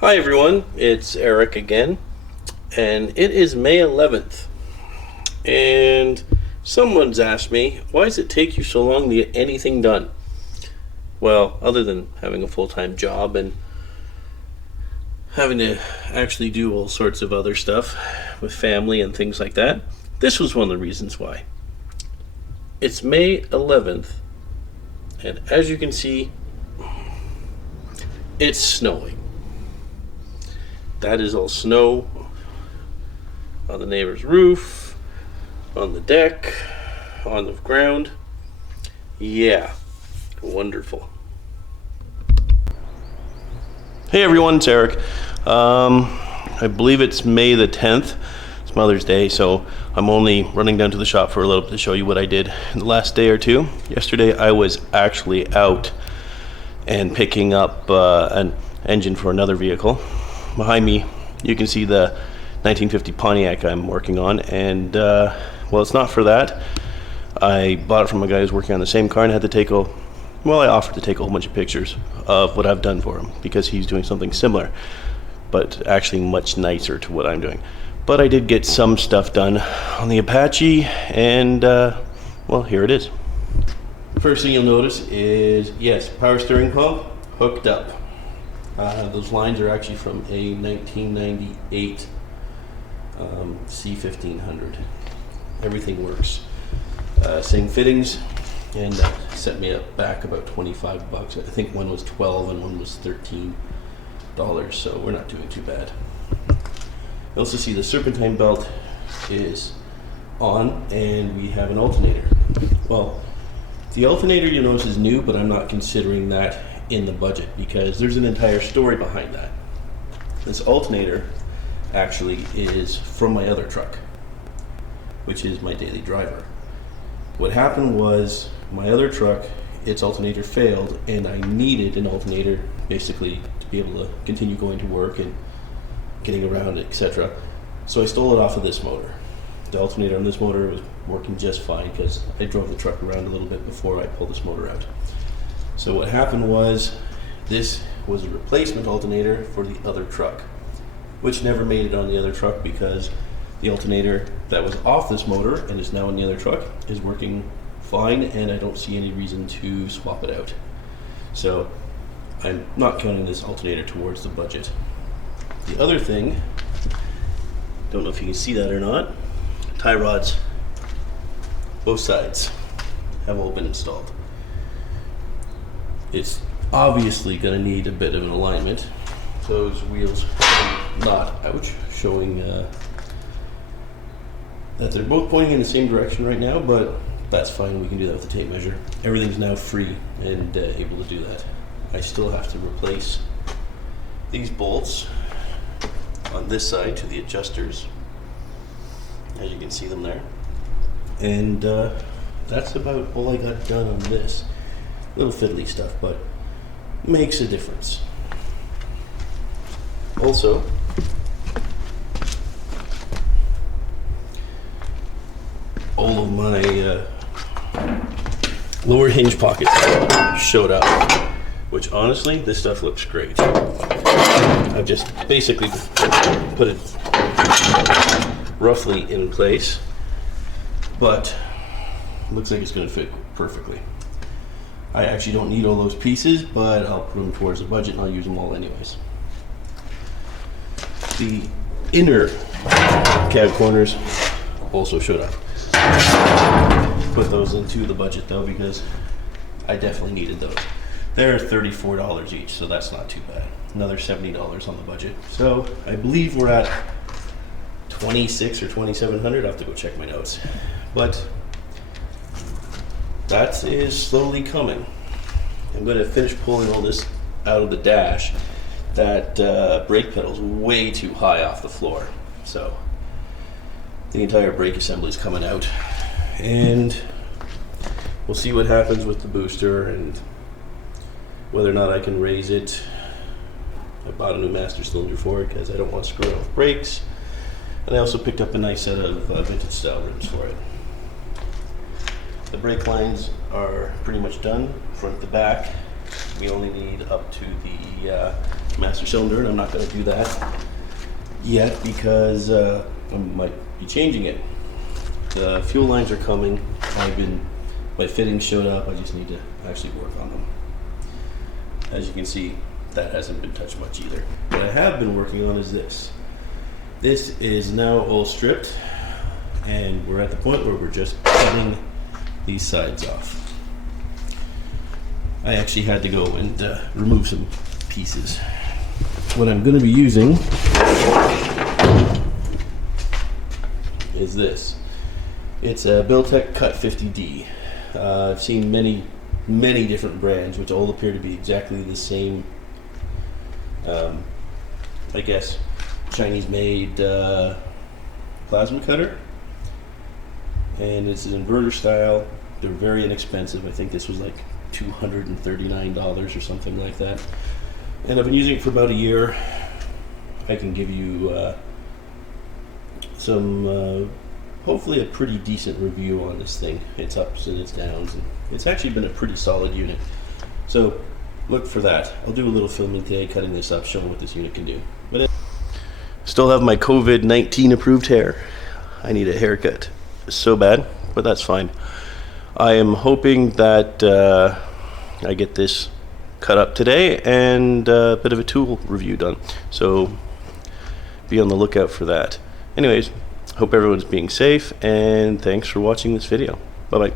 Hi everyone, it's Eric again, and it is May 11th, and someone's asked me, why does it take you so long to get anything done? Well, other than having a full-time job and having to actually do all sorts of other stuff with family and things like that, this was one of the reasons why. It's May 11th, and as you can see, it's snowing. That is all snow on the neighbor's roof, on the deck, on the ground. Yeah, wonderful. Hey everyone, it's Eric. I believe it's May the 10th. It's Mother's Day, so I'm only running down to the shop for a little bit to show you what I did in the last day or two. Yesterday I was actually out and picking up an engine for another vehicle. Behind me, you can see the 1950 Pontiac I'm working on, and well, it's not for that. I bought it from a guy who's working on the same car and had to take I offered to take a whole bunch of pictures of what I've done for him because he's doing something similar, but actually much nicer to what I'm doing. But I did get some stuff done on the Apache, and well, here it is. First thing you'll notice is, yes, power steering pump hooked up. Those lines are actually from a 1998 C1500. Everything works. Same fittings, and that set me up back about 25 bucks. I think one was 12 and one was $13, so we're not doing too bad. You also see the serpentine belt is on, and we have an alternator. Well, the alternator you notice is new, but I'm not considering that in the budget because there's an entire story behind that. This alternator actually is from my other truck, which is my daily driver. What happened was my other truck, its alternator failed, and I needed an alternator basically to be able to continue going to work and getting around, etc. So I stole it off of this motor. The alternator on this motor was working just fine because I drove the truck around a little bit before I pulled this motor out. So what happened was, this was a replacement alternator for the other truck, which never made it on the other truck because the alternator that was off this motor and is now on the other truck is working fine, and I don't see any reason to swap it out. So I'm not counting this alternator towards the budget. The other thing, don't know if you can see that or not, tie rods, both sides, have all been installed. It's obviously going to need a bit of an alignment. Those wheels are not out, showing that they're both pointing in the same direction right now, but that's fine. We can do that with the tape measure. Everything's now free and able to do that. I still have to replace these bolts on this side to the adjusters, as you can see them there. And that's about all I got done on this. Little fiddly stuff, but makes a difference. Also, all of my lower hinge pockets showed up, which honestly, this stuff looks great. I've just basically put it roughly in place, but looks like it's going to fit perfectly. I actually don't need all those pieces, but I'll put them towards the budget and I'll use them all anyways. The inner cab corners also showed up. Put those into the budget though because I definitely needed those. They're $34 each, so that's not too bad. Another $70 on the budget. So I believe we're at $2,600 or $2,700. I'll have to go check my notes. But that is slowly coming. I'm going to finish pulling all this out of the dash. That brake pedal's way too high off the floor. So the entire brake assembly is coming out. And we'll see what happens with the booster and whether or not I can raise it. I bought a new master cylinder for it because I don't want to screw it off brakes. And I also picked up a nice set of vintage style rims for it. The brake lines are pretty much done, front to back. We only need up to the master cylinder, and I'm not going to do that yet because I might be changing it. The fuel lines are coming. My fittings showed up. I just need to actually work on them. As you can see, that hasn't been touched much either. What I have been working on is this. This is now all stripped, and we're at the point where we're just cutting these sides off. I actually had to go and remove some pieces. What I'm going to be using is this. It's a Biltech Cut 50D. I've seen many different brands which all appear to be exactly the same, I guess, Chinese made plasma cutter, and it's an inverter style. They're very inexpensive. I think this was like $239 or something like that, and I've been using it for about a year. I can give you some hopefully a pretty decent review on this thing, its ups and its downs, and it's actually been a pretty solid unit. So look for that. I'll do a little filming today, cutting this up, showing what this unit can do. But still have my COVID-19 approved hair. I need a haircut so bad, but that's fine. I am hoping that I get this cut up today and a bit of a tool review done. So be on the lookout for that. Anyways, hope everyone's being safe, and thanks for watching this video. Bye-bye.